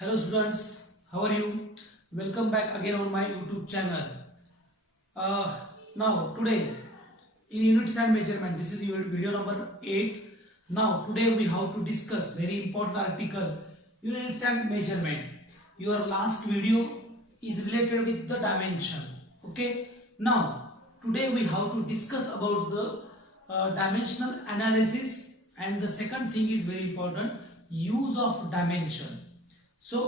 Hello students, how are you? Welcome back again on my YouTube channel. Now today in units and measurement, this is unit video number 8. Now today we have to discuss very important article, units and measurement. Your last video is related with the dimension. Okay. Now today we have to discuss about the dimensional analysis, and the second thing is very important, use of dimension. सो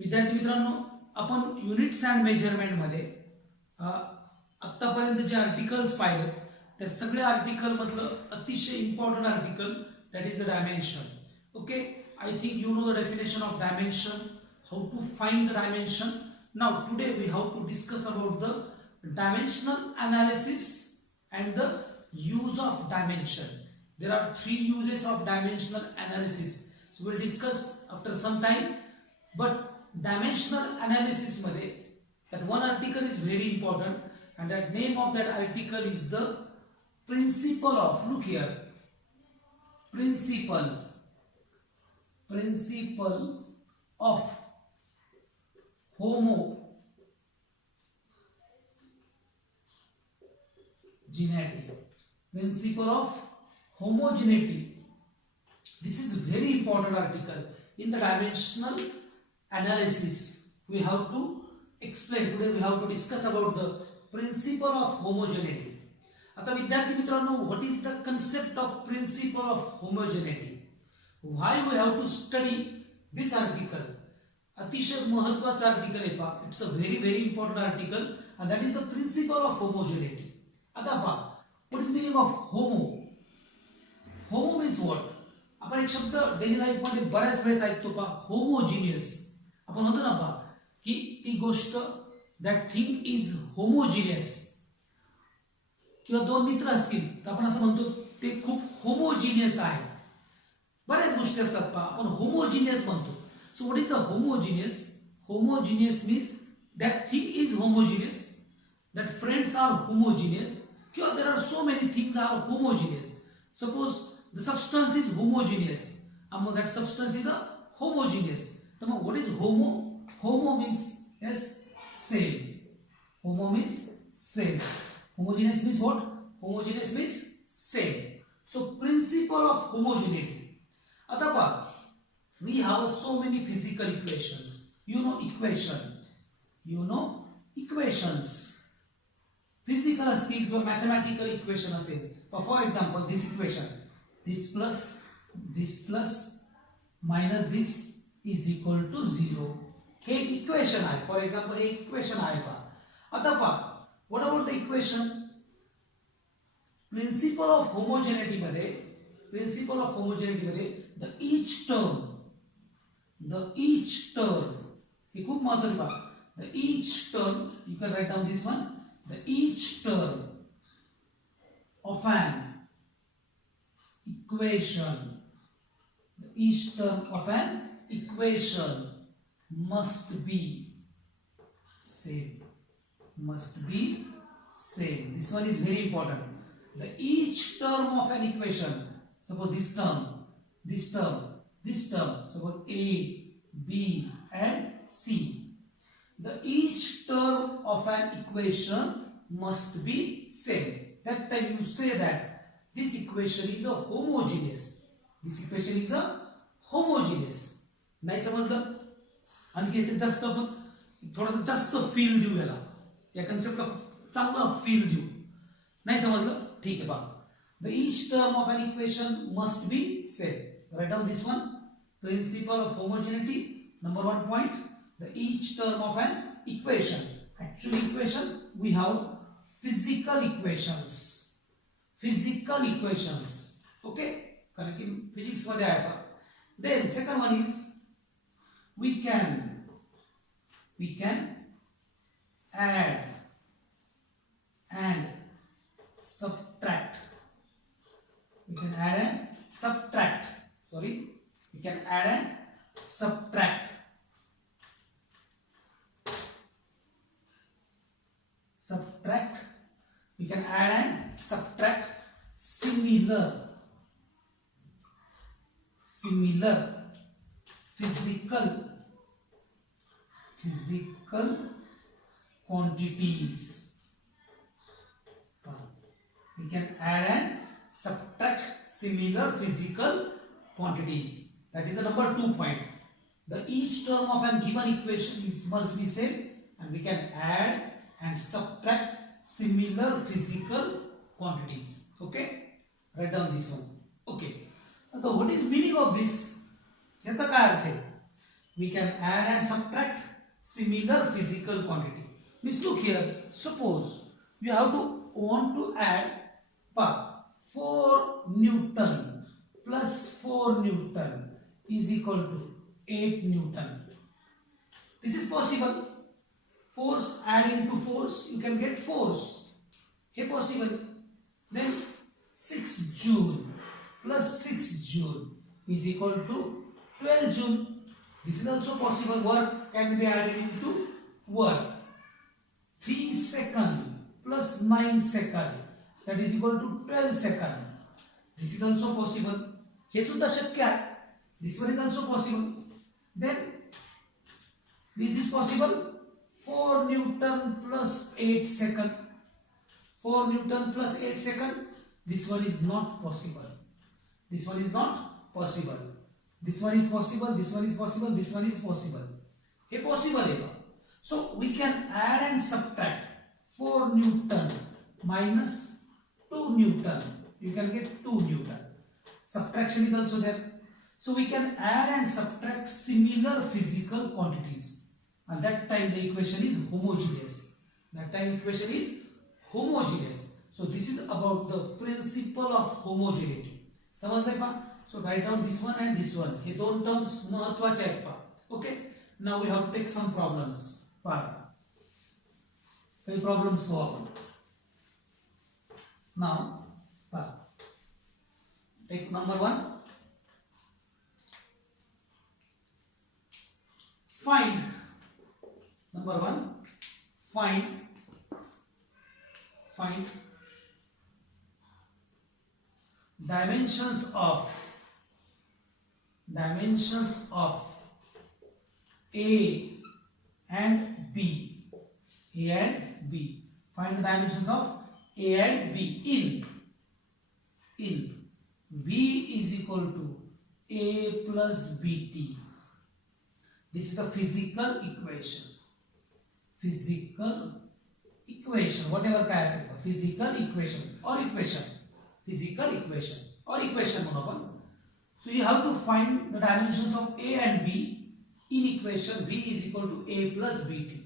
विद्यार्थी मित्रांनो, आपण units and measurement मध्ये आतापर्यंत जे articles पाहिले त्या सगळ्या article मधलं अतिशय important article that is the dimension. Okay, I think you know the definition of dimension, how to find the dimension. Now today we have to discuss about the dimensional analysis and the use of dimension. There are three uses of dimensional analysis, so we'll discuss after some time. But dimensional analysis मध्ये that one article is very important, and that name of that article is the principle of, look here, principle of homogeneity. Principle of homogeneity. This is a very important article in the dimensional analysis. We have to explain today, we have to discuss about the principle of homogeneity. आता विद्यार्थी मित्रांनो, what is the concept of principle of homogeneity? Why we have to study this article? अतिशय महत्त्वाचं article आहे पहा. It's a very important article, and that is the principle of homogeneity. आता पहा, what is meaning of homo? Homo means what? आपण एक शब्द daily life मध्ये बऱ्याच वेळेस ऐकतो पहा, होमोजिनियस. आपण म्हणतो ना पहा की ती गोष्ट, दॅट थिंग इज होमोजिनियस. किंवा दोन मित्र असतील तर आपण असं म्हणतो ते खूप होमोजिनियस आहे. बऱ्याच गोष्टी असतात पहा, आपण होमोजिनियस म्हणतो. So what is the homogeneous? Homogeneous means that thing is homogeneous, that friends are homogeneous, किंवा there are so many things are homogeneous. Suppose the substance is homogeneous, and that substance is a homogeneous. So what is homo? Homo means yes, same. Homo means same. Homogeneous means what? Homogeneous means same. So principle of homogeneity. Atapa, we have so many physical equations. You know equation. You know equations. Physical astil किंवा mathematical equation असेल. For example, this equation. This plus minus this is equal to 0. हे equation आहे. For example हे equation आहे पहा. आता पहा, what about the equation? Principle of homogeneity मध्ये द ईच टर्म हे खूप महत्त्वाचं पहा. The each term, you can write down this one, the each term of an equation, each term of an equation must be same. This one is very important. The each term of an equation, suppose this term, suppose A, B and C. The each term of an equation must be same. That time you say that this equation is a homogeneous. नाही समजलं? आणखी याच्यात जास्त आपण थोडंसं जास्त feel देऊ, याला या कन्सेप्टला चांगला फील देऊ. नाही समजलं? ठीक आहे पहा. The each term of an equation must be same. Write down this one, principle of homogeneity. Number 1 point, the each term of an equation. Actually equation we have physical equations. Okay, कारण की physics मध्ये आहे पहा. Then second one is we can add and subtract. We can add and subtract. We can add and subtract. We can add and subtract similar physical physical quantities. We can add and subtract similar physical quantities. That is the number 2 point. The each term of an given equation must be same, and we can add and subtract similar physical quantities. Okay, write down this one. Okay, so what is meaning of this? याचा काय अर्थ आहे? We can add and subtract similar physical quantity. Means look here. Suppose you have to want to add 4 Newton plus 4 Newton is equal to 8 Newton. This is possible. Force adding to force, you can get force. Here possible. Then 6 Joule plus 6 Joule is equal to 12 Joule. This is also possible. Work can be added into work. 3 seconds plus 9 seconds, that is equal to 12 seconds. This is also possible. हे सुद्धा शक्य आहे. This one is also possible. Then is this possible? 4 Newton plus 8 seconds. 4 Newton plus 8 seconds. This one is not possible. This one is not possible. This one is possible. This one is possible. This one is possible. Hey possible है. So we can add and subtract 4 Newton minus 2 Newton. You can get 2 Newton. Subtraction is also there. So we can add and subtract similar physical quantities. And that time the equation is homogeneous. That time equation is homogeneous. So this is about the principle of homogeneity. समजले पा? So write down this one and this one. हे दोन terms महत्वाचे आहेत पा. Okay. Now we have to take some problems. पहा. काही problems पाहू आपण. Now पहा. Take number 1. Find number 1. Find dimensions of A and B. A and B. Find the dimensions of A and B in V is equal to A plus BT. This is a physical equation. Physical equation. Whatever काय असेल physical equation or equation. Physical equation or equation म्हणून. So you have to find the dimensions of A and B in equation V is equal to A plus BT.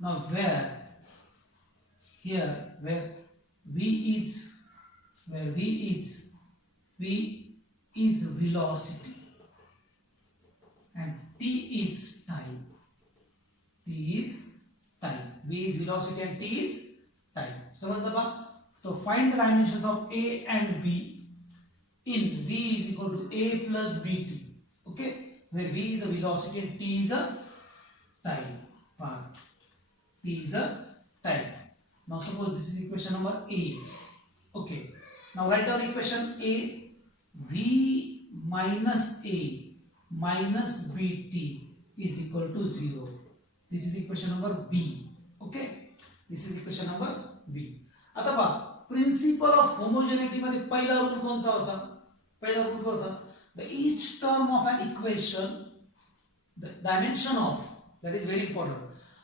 Now where V is velocity and T is time. V is velocity and T is time. समजलं पा? So find the dimensions of A and B in V is equal to A plus BT. Okay, where V is a velocity and T is a time. T is a time. Now suppose this is equation number A. Okay. Now write down equation A. V minus A minus BT is equal to 0. This is equation number B. Okay. This is equation number B. आता पहा principal of homogeneity मध्ये पहिला rule कोणता होता? पहिला rule कोणता होता? The each term of an equation, the dimension of, that is very important.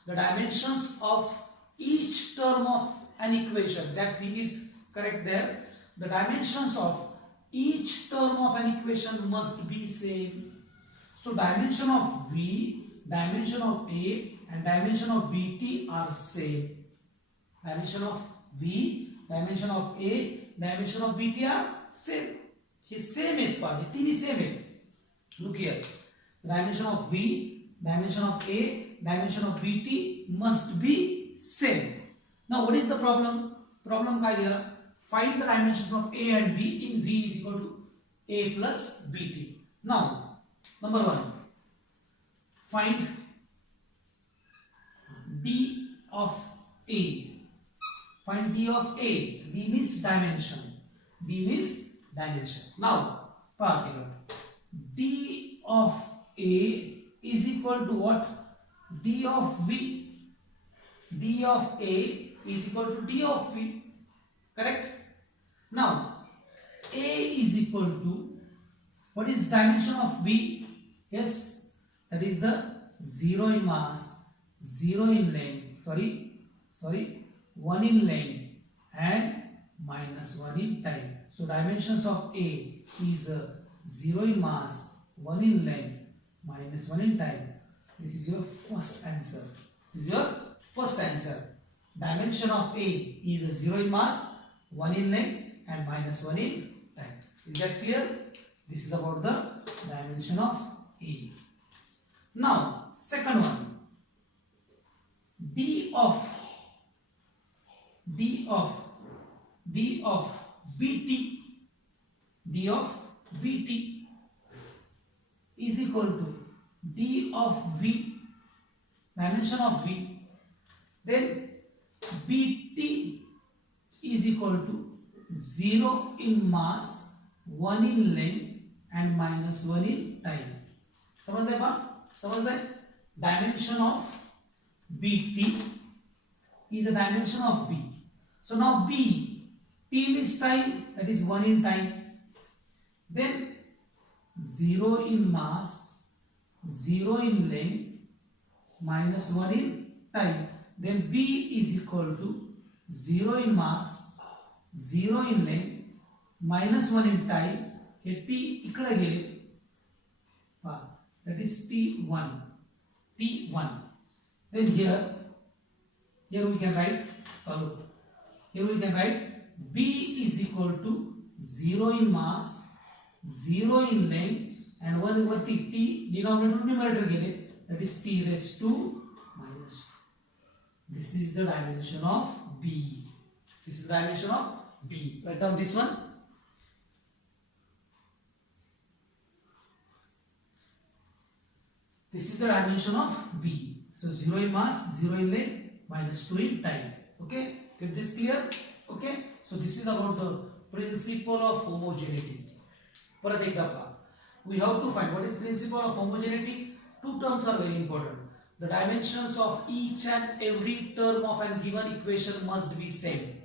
The dimensions of each term of an equation, that thing is correct there. The dimensions of each term of an equation must be same. So dimension of V, dimension of A and dimension of BT are same. Dimension of V, dimension of A, dimension of BT are same. He same it, he three same it. Look here. Dimension of V, dimension of A, dimension of BT must be same. Now what is the problem? Problem काय दिला? Find the dimensions of A and B in V is equal to A plus BT. Now number 1. Find D of A. Find D of A. D means dimension. D means dimension. Now, D of A is equal to what? d of v, d of a is equal to d of v, correct? Now a is equal to, what is dimension of v? Yes, that is the 0 in mass, 0 in length, sorry 1 in length and minus 1 in time. So dimensions of a is 0 in mass, 1 in length, minus 1 in time. This is your first answer. This is your first answer. Dimension of a is 0 in mass, 1 in length and minus 1 in time. Is that clear? This is about the dimension of a. Now second one, d of bt is equal to d of v, dimension of v, then bt is equal to 0 in mass, 1 in length and minus 1 in time. समझ गए बात? समझ गए? Dimension of bt is a dimension of v. So now b, t means time, that is 1 in time, then 0 in mass, 0 in length, minus 1 in time, then b is equal to 0 in mass, 0 in length, minus 1 in time. Here t ikkada gele, that is t1. Then here we can write, follow. Here we can write b is equal to 0 in mass, 0 in length and 1 over t denominator to numerator gele, that is t raised to minus 2. This is the dimension of b. This is the dimension of b. Write down this one. This is the dimension of b. So 0 in mass, 0 in length, minus 2 in time. Okay, get this clear? Okay, so this is about the principle of homogeneity. परत एकदा पहा, we have to find what is principle of homogeneity. Two terms are very important. The dimensions of each and every term of a given equation must be same.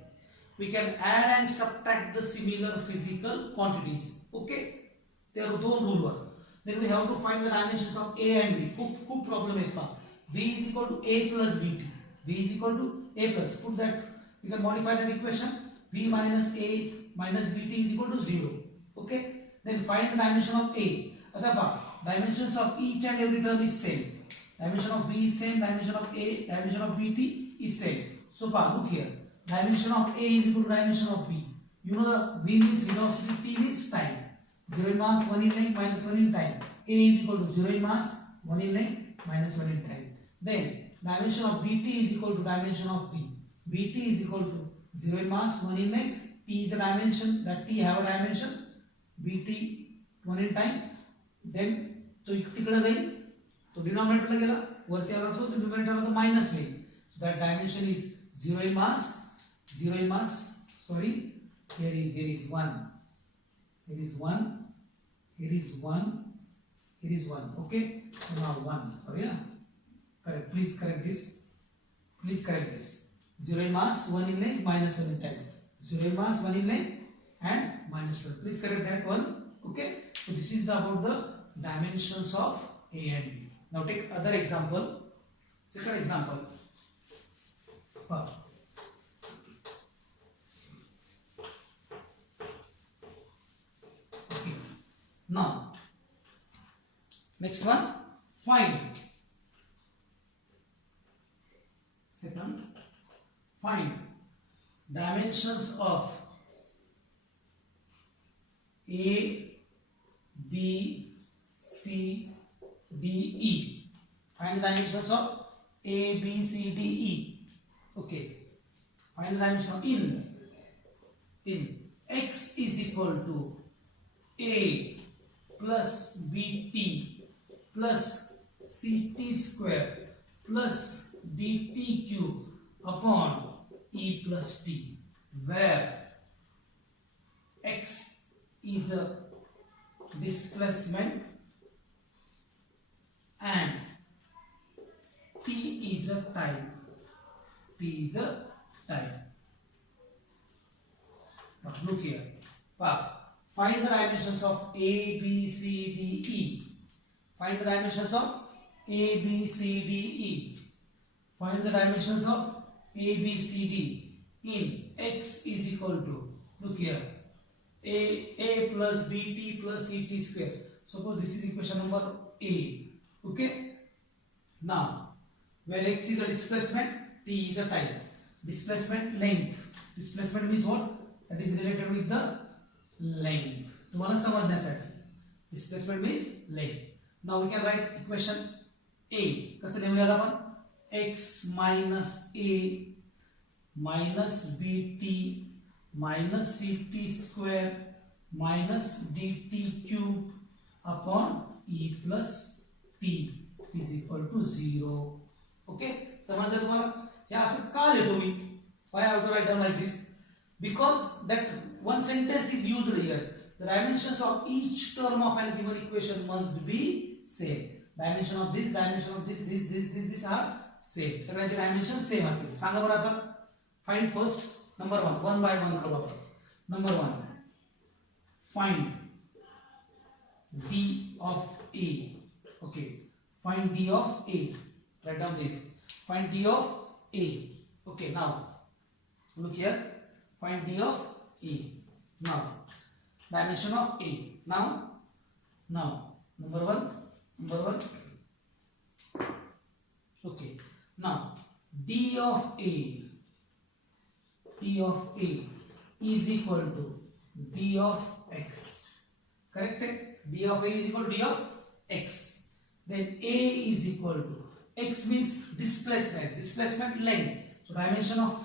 We can add and subtract the similar physical quantities. Okay, there are two rules. Then we have to find the dimensions of a and b. खूप problem है पहा. V is equal to a plus bt. V is equal to a plus. Put that. We can modify that equation. V minus a minus bt is equal to 0. Okay. Then find the dimension of a. अतः dimensions of each and every term is same. Dimension of v is same. Dimension of a, dimension of bt is same. So look here. Dimension of a is equal to dimension of v. You know the v means velocity, t means time. 0 in mass, 1 in length, minus 1 in time. A is equal to 0 in mass, 1 in length, minus 1 in time. Then dimension of bt is equal to dimension of v. Bt is equal to 0 in mass, 1 in length. T is a dimension, that t have a dimension. Bt 1 in time. Then तो तिकडे जाईल, तो denominator ला गेला, वरती आला तो न्यूमरेटरला तो minus होईल. So that dimension is 0 in mass, 0 in mass. Sorry, here is 1. Here is 1. Here is 1. Here is 1. Okay. So now 1. Sorry, yeah. Correct. Please correct this. Please correct this. 0 in mass, 1 in length, minus 1 in time. 0 in mass, 1 in length, and minus 1. Please correct that one. Okay. So this is about the dimensions of A and B. Now take other example. Second example. Okay. Now next one. Find. Second. Find dimensions of A, B, C, D, E. Find the dimensions of A, B, C, D, E. Okay. Find the dimension of in x is equal to A plus BT plus CT square plus DT cube upon E plus T, where x is a displacement and T is a time. T is a time. But look here. Find the dimensions of A, B, C, D, E. Find the dimensions of A, B, C, D, E. Find the dimensions of A, B, C, D in x is equal to, look here, A plus BT plus CT square. Suppose this is equation number A. Okay. Now, where x is a displacement, t is a time. Displacement length. Displacement means what? That is related with the length. तुम्हाला समजण्यासाठी. Displacement means length. Now we can write equation A. कसं लिहूया आपण? X minus A minus BT minus CT square minus DT cube upon E plus T is equal to 0. Okay? समजलं तुम्हाला? हे असं का लिहितो मी? Why I have to write down like this? Because that one sentence is used here. The dimensions of each term of an given equation must be same. Dimension of this are same. सगळ्यांचे dimensions same असतील. सांगा बरं आता. Find first number 1. One by one करू आपण. Number 1. Find D of A. Okay. Find D of A. Write down this. Find D of A. Okay. Now look here. Find D of A. Now dimension of A. Now number 1. Okay. Now D of A is equal to D of X. Correct? D of A is equal to D of X. Then A is equal to, X means displacement length. So dimension of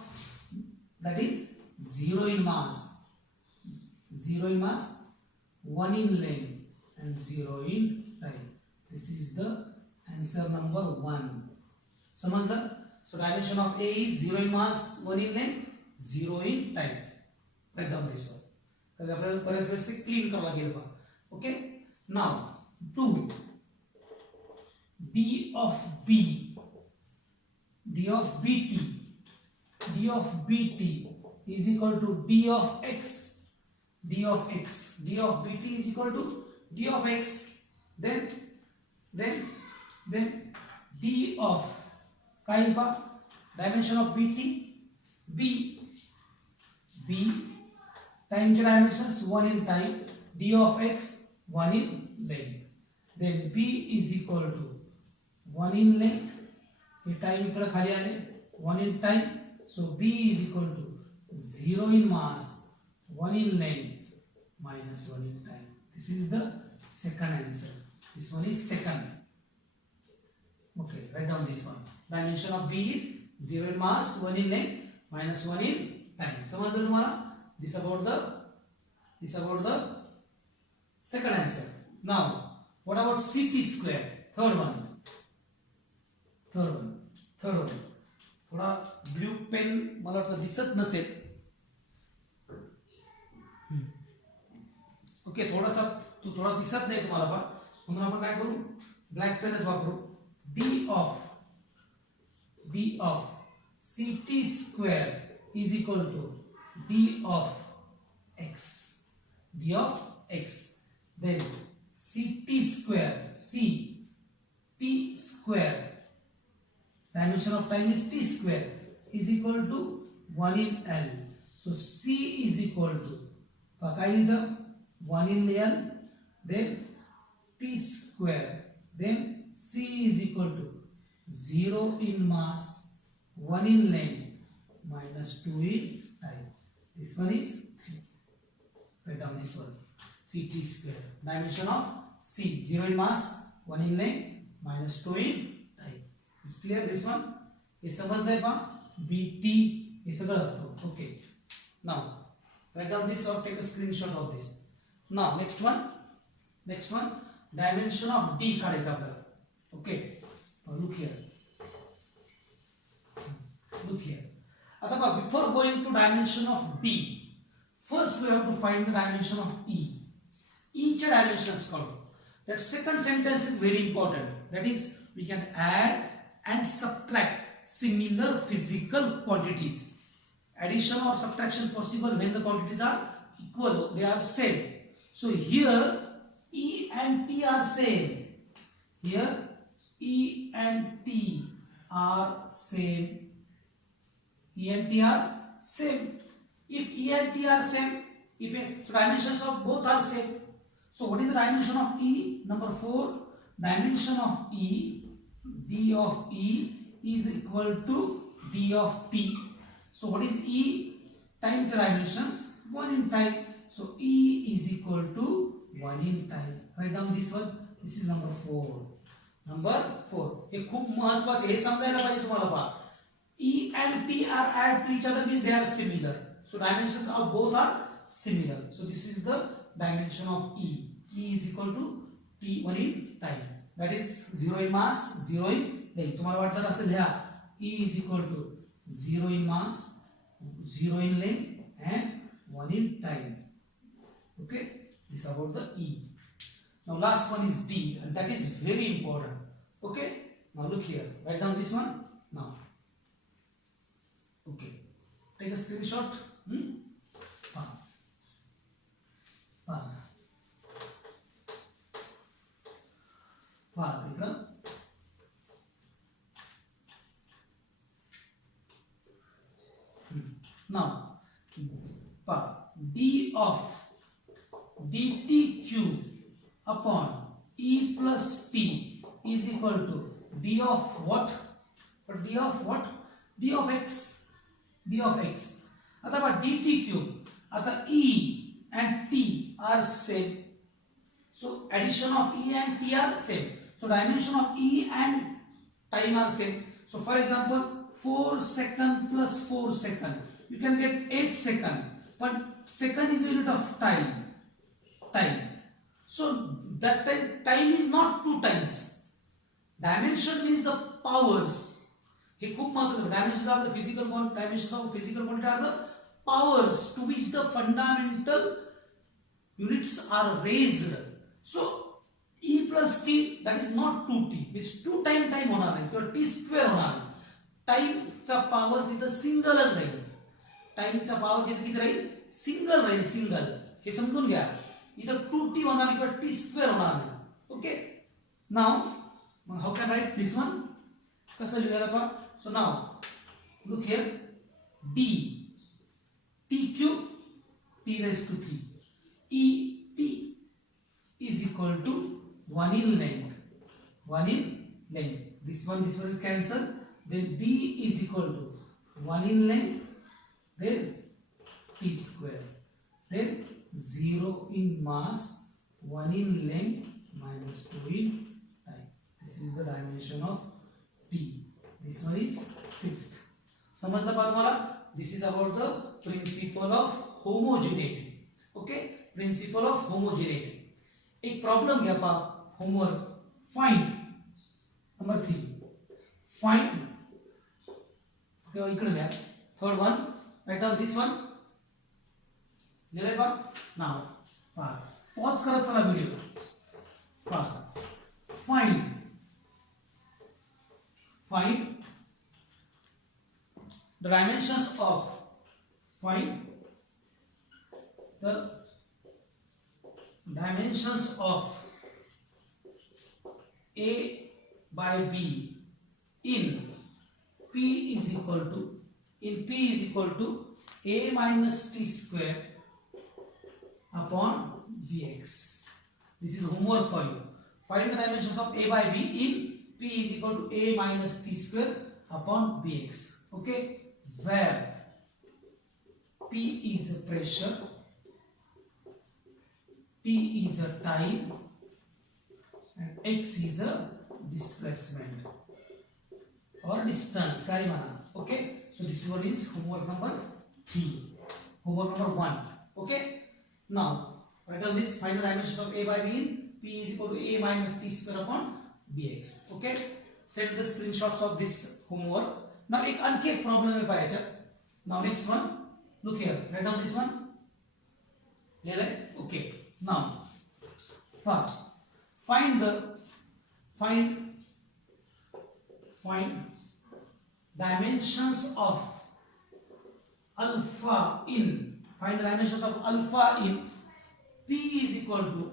that is 0 in mass, 1 in length and 0 in time. This is the answer number 1. समजलं? So dimension of A is 0 in mass, 1 in length, 0 in time. Write down this one. कारण आपल्याला बरेच वेळेस ते clean करावं लागेल बा. Okay? Now do D of BT is equal to D of X. D of BT is equal to D of X. Then D of काय बा dimension of BT B time dimensions 1 in time, D of X 1 in length. Then B is equal to 1 in length. Hey time इकडे खाली आले 1 in time. So B is equal to 0 in mass, 1 in length, minus 1 in time. This is the second answer. This one is second. Okay, write down this one. Dimension of B is 0 in mass, 1 in length, minus 1 in time. समजलं तुम्हाला? This about the second answer. Now, what about CT square? Third one. थोडा blue pen मला वाटतं दिसत नसेल. Okay, थोडा दिसत नाही तुम्हाला पहा, म्हणून आपण काय करू, ब्लॅक पेनच वापरू. D of CT square is equal to D of X. Then CT square, T square, dimension of time is T square, is equal to 1 in L. So C is equal to, काय इथं 1 in L, then T square, then C is equal to 0 in mass, 1 in length, minus 2 in time. This one is 3. Write down this one. CT square. Dimension of C, 0 in mass, 1 in length, minus 2 in time. Is clear this one? हे समजलंय पहा. BT हे सगळं असतं. Okay. Now write down this or take a screenshot of this. Now next one. Dimension of D काढायचं आपल्याला. Okay. Now look here. आता पहा, before going to dimension of D, first we have to find the dimension of E. Each dimensions called. That second sentence is very important. That is, we can add and subtract similar physical quantities. Addition or subtraction possible when the quantities are equal, they are same. So here E and T are same. Here E and T are same. E and T are same. If E and T are same, so dimensions of both are same. So what is the dimension of E? Number 4. Dimension of E, D of E is equal to D of T. So what is E? Times the dimensions, 1 in time. So E is equal to 1 in time. Write down this one. This is number 4. Number 4. हे खूप महत्त्वाचं हे समजायला पाहिजे तुम्हाला पहा. E and T are add to each other means they are similar. So dimensions of both are similar. So this is the dimension of E. E is equal to T1 in time. That is 0 in mass, 0 in length. तुम्हाला वाटत असेल ह्या E is equal to 0 in mass, 0 in length and 1 in time. Okay, this is about the E. Now last one is D, and that is very important. Okay, now look here, write down this one now. Okay, take a screenshot. Now D of dt cube upon E plus T is equal to D of what? D of what? D of x. D of x. अथवा dt cube. अतः E and T are same. So addition of E and T are same. So dimension of E and time are same. So for example, 4 second plus 4 second. You can get 8 second. But second is the unit of time. So that time is not 2 times. Dimension means the powers. Dimensions of the physical quantity are the powers to which the fundamental units are raised. So E plus T, that is not 2T. It's 2 time होणार नाही किंवा T square होणार नाही. Time चा power तिथं single च राहील. Time चा power तिथं किती राहील? Single राहील, single. हे समजून घ्या. इथं 2T होणार नाही किंवा T square होणार नाही. Okay. Now, how can I write this one? कसं लिहायला पहा? So now, look here. D, T cube, T raised to 3. E, T is equal to 1 in length. 1 in length. This one will cancel. Then D is equal to 1 in length. Then T square. Then 0 in mass, 1 in length, minus 2 in time. This is the dimension of T. This one is 5th. समजलं पहा तुम्हाला? This is about the principle of homogeneity. Okay? Principle of homogeneity. एक problem घ्या पहा, homework. Find. Number 3. Find. इकडे घ्या. Third one. Write down this one. लिहिलंय पहा? Now. पहा. Pause करत चला व्हिडिओ. पहा. Find the dimensions of A by B in P is equal to A minus T square upon Bx. This is homework for you. Find the dimensions of A by B in P is equal to A minus T square upon Bx. Okay, where P is a pressure, T is a time, and X is a displacement or distance. Okay, so this one is homework number 3. Homework number 1. Okay, now write down this. Find the dimensions of A by B in P is equal to A minus T square upon Bx. Okay, set the screenshots of this homework. Now एक आणखी एक problem है पाहायचा. Now next one, look here. Write down this one. Okay. Now, find find dimensions of alpha in, find the dimensions of alpha in P is equal to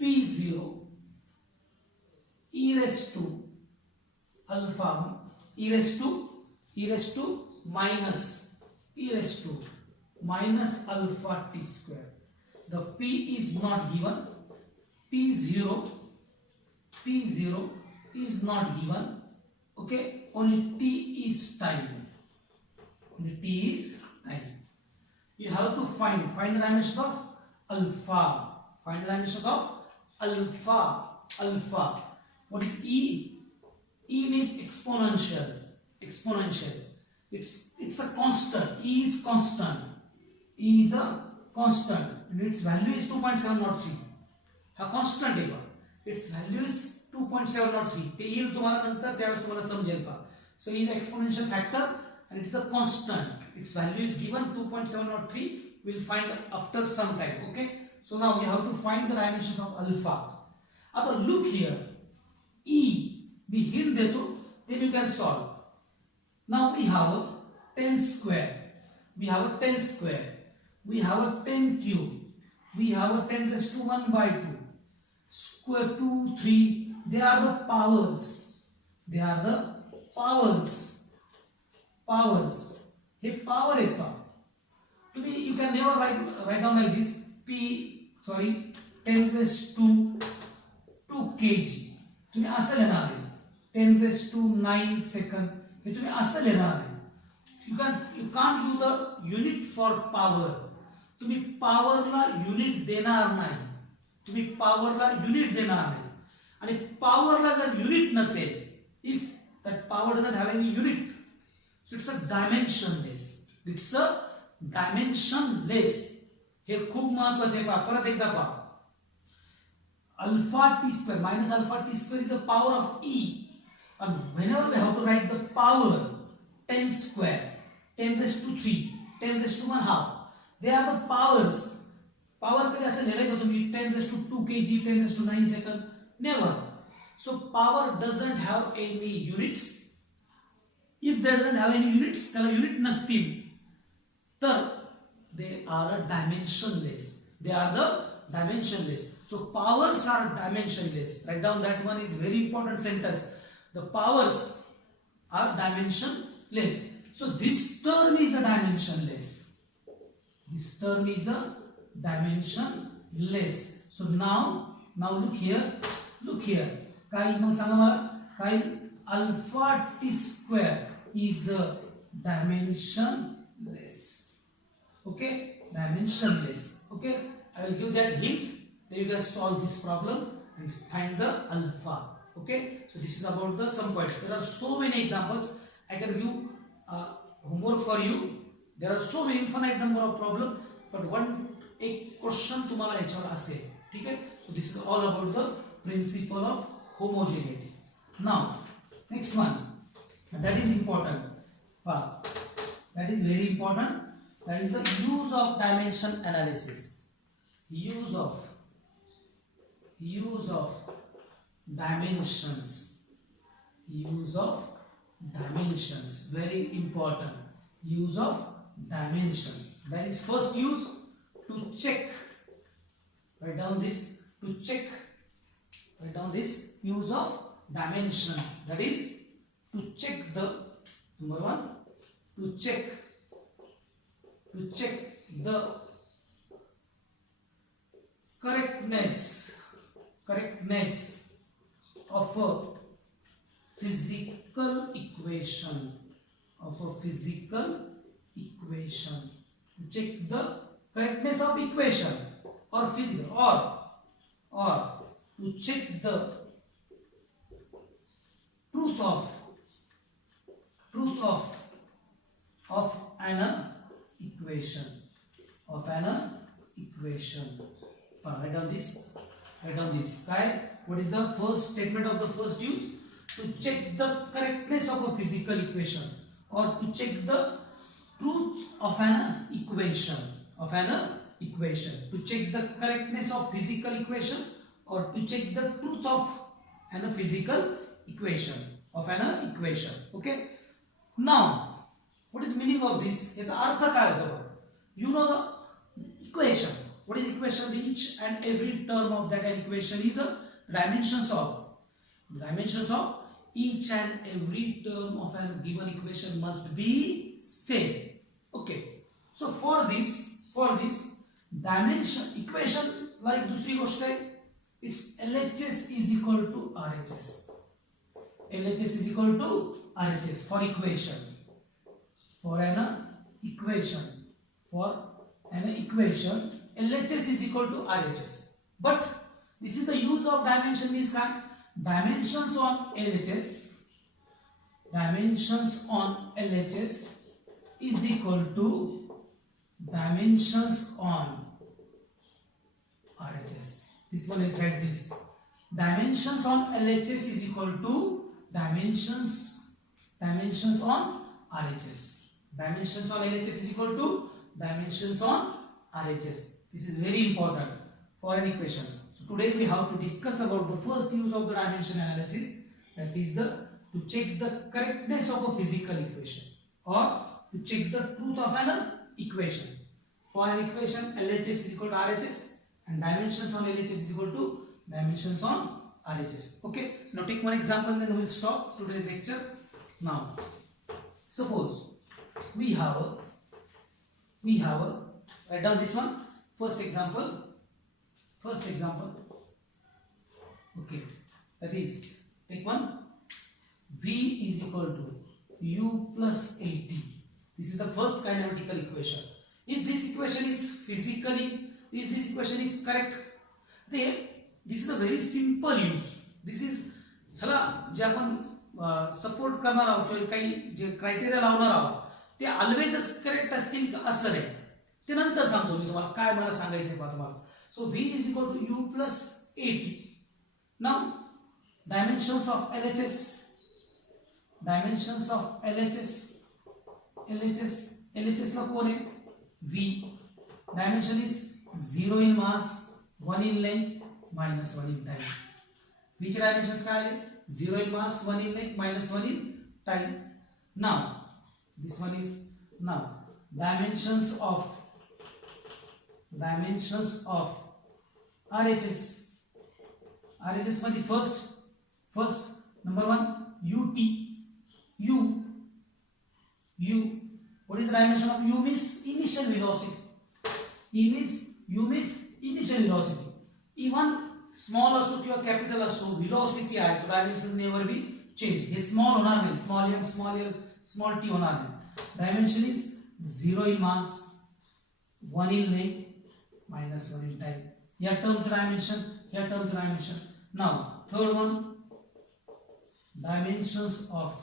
P0 e raised to alpha e raised to minus alpha t square. The P is not given, P0 is not given, okay, only T is time, you have to find the dimensions of alpha, what is E means exponential, it's a constant, E is a constant and its value is 2.703, हा constant आहे, its value is 2.703, ते येईल तुम्हाला नंतर, त्यावेळेस तुम्हाला समजेल का. So E is an exponential factor and it is a constant, its value is given 2.703, we will find after some time, okay. So now we have to find the dimensions of alpha. Now look here, E we hint deto, then you can solve. Now we have a 10 square, we have a 10 cube, we have a 10 raised to 1 by 2, square 2, 3, they are the powers. He power is to be, you can never write down like this, 10 raised to 2 kg. तुम्ही असं लिहिणार आहे 10 raised to 9 second, हे तुम्ही असं लिहिणार आहे. You can't use the unit for power. तुम्ही पॉवरला unit देणार नाही, आणि पॉवरला जर युनिट नसेल, if that power doesn't have any unit, so it's a dimensionless. हे खूप महत्त्वाचे आहे. परत एकदा पहा, alpha t square minus alpha t square is a power of E, and whenever we have to write the power 10 square, 10 raised to 3, 10 raised to 1 half, they are the powers. Power कधी असं लिहिलंय का तुम्ही 10 raised to 2 kg, 10 raised to 9 second? Never. So power doesn't have any units. If they doesn't have any units, त्याला unit नसतील, तर they are dimensionless. So powers are dimensionless. Write down that one is very important sentence. The powers are dimensionless. So this term is a dimensionless. So now look here. काय मग सांगा मला, काय alpha t square is dimensionless. Okay, okay, I will give that hint, then you can solve this problem and find the alpha. Okay, so this is about the sum points. There are so many examples. I can give homework for you. There are so many infinite number of problem, but एक question तुम्हाला याच्यावर असेल, ठीक आहे. So this is all about the principle of homogeneity. Now next one, that is important, that is very important, that is the use of dimension analysis. Use of dimensions, very important. Use of dimensions, that is first use to check. Write down this, to check. Write down this, use of dimensions, that is to check the, number one, to check the correctness of a physical equation, to check the correctness of equation or physical, or to check the truth of an equation, Write down this. What is the first statement of the first use? To check the correctness of a physical equation, or to check the truth of an equation, to check the correctness of physical equation, or to check the truth of a physical equation, of an equation. Okay. Now, what is meaning of this? याचा अर्थ काय होतो? You know the equation. What is equation? Each and every term of that equation is a dimensions of each and every term of a given equation must be same. Okay. So for this dimension equation like दूसरी गोष्ट है, its LHS is equal to RHS. LHS is equal to RHS for equation. For an equation, LHS is equal to RHS. But this is the use of dimension means that dimensions on LHS is equal to dimensions on RHS. This one is like this. Dimensions on LHS is equal to dimensions on RHS. Dimensions on LHS is equal to dimensions on RHS. This is very important for an equation. So today we have to discuss about the first use of the dimension analysis, that is to check the correctness of a physical equation or to check the truth of an equation. For an equation, LHS is equal to RHS and dimensions on LHS is equal to dimensions on RHS. Okay. Now take one example, then we will stop today's lecture. Now, suppose we have a write down this one. First example. Okay. That is, take one. V is equal to U plus 80. This is the first kinematical equation. Is this equation is correct? This is a very simple use. This is ह्याला जे आपण support करणार आहोत किंवा काही जे criteria लावणार आहोत ते ऑलवेजच correct असतील का असं नाही, ते नंतर सांगतो मी तुम्हाला. काय मला सांगायचं आहे तुम्हाला. सो V is equal to U plus 80. Now dimensions of LHS ला कोण आहे? V. Dimension is 0 in mass, 1 in length, minus 1 in time. Which dimensions काय आहे? 0 in mass, 1 in length, minus 1 in time. Now this one is dimensions of RHS. RHS मध्ये first number 1 UT. U. What is the dimension of U? Means initial velocity. U means initial velocity. Even small असो किंवा capital असो, velocity आहे तो dimension never be change. Hey small होणार नाही, small t होणार नाही. Dimension is 0 in mass, 1 in length, minus 1 in time. या term's dimension. Now third one, dimensions of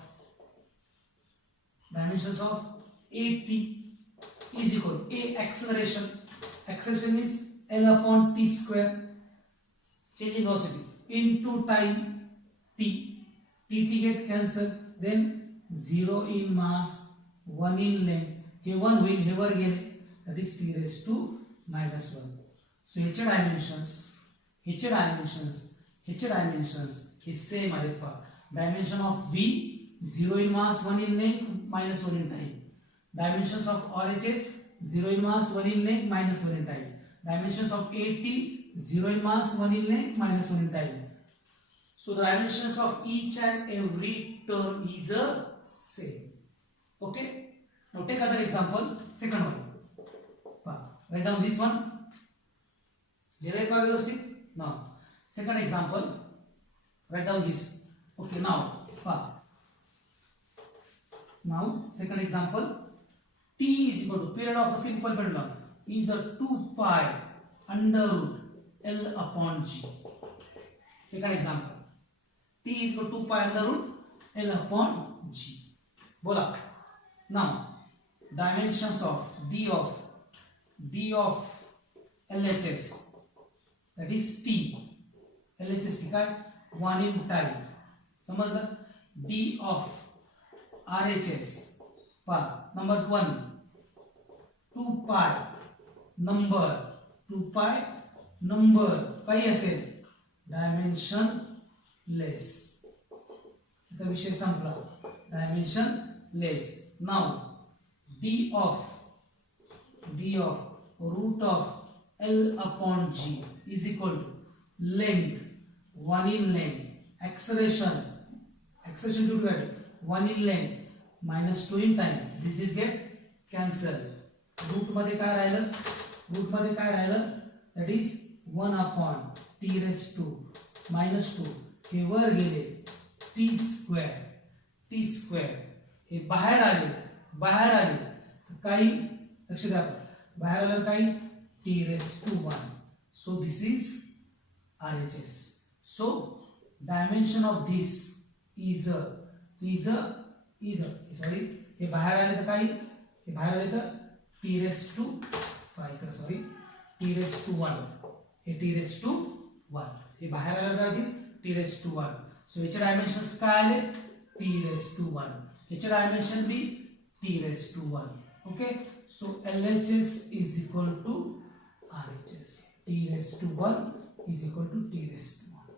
AT is equal to A acceleration. Acceleration is L upon t square, change in velocity, into time t. T get cancelled. Then 0 in mass, 1 in length. हे 1 होईल, हे वर गेले. That is t raised to minus 1. So ह्याचे dimensions हे same आहेत पहा. Dimension of V 0 in mass, 1 in length, minus 1 in time. Dimensions of RHS 0 in mass, 1 in length, minus 1 in time. Dimensions of AT 0 in mass, 1 in length, minus 1 in time. So the dimensions of each and every term is the same. Okay. Now take other example. Second one. Write down this one. Now second example. Write down this. Okay. Now second example. T is equal to period of a simple pendulum is a 2 pi under root L upon G. Second example. T is equal to 2 pi under root L upon G. बोला. Now dimensions of D of LHS, that is T. LHS की काय? 1 in time. समजलं? D of RHS पर number 1 2 pi number काही असेल dimensionless. त्याचा विषय संपला. Dimension less. Now d of root of L upon G is equal to length, 1 in length, acceleration due to that 1 in length minus 2 in time. This get cancel. Root मध्ये काय राहिलं that is 1 upon t raised to minus 2. हे वर गेले t square. हे बाहेर आले काही लक्ष द्या, बाहेर आलं काही t raised to 1. So this is RHS. So dimension of this is sorry, हे बाहेर आले तर काही, हे बाहेर आले तर t raised to t raised to 1. Hey t raised to 1. हे बाहेर आलं काय t raised to 1. So याचे डायमेन्शन्स काय आले t raised to 1. याचे dimension be t raised to 1. Okay. So LHS is equal to RHS. t raised to 1 is equal to t raised to 1.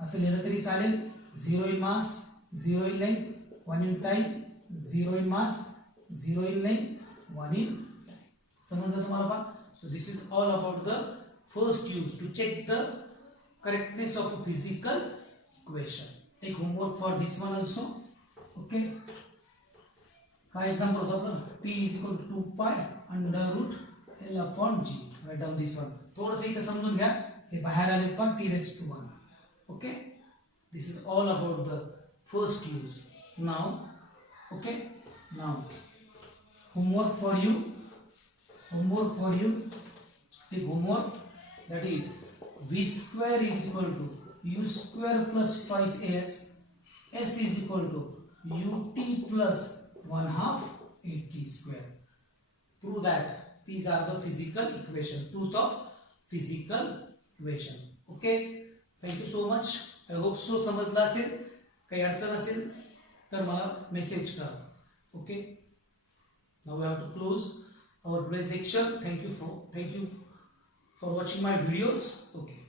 असं लिहिलं तरी चालेल. 0 in mass, 0 in length, 1 in time, 0 in mass, 0 in length, 1 in time. समजलं तुम्हाला पहा? So this is all about the first use to check the correctness of a physical equation. Take homework for this one also. Okay. काय example होतं आपलं? t is equal to 2 pi under root L upon G. Write down this one. थोडंसं इथे समजून घ्या. हे बाहेर आले पण t raised to 1. Okay. This is all about the first use. Now, okay. Now, homework for you. Take homework. That is v square is equal to u square plus twice s. S is equal to ut plus 1/2 at square. Prove that these are the physical equation. Truth of physical equation. Okay. Thank you so much. I hope so समजलं असेल. काही अडचण असेल तर मला message करा. Okay. Now we have to close our today's lecture. Thank you for watching my videos. Okay.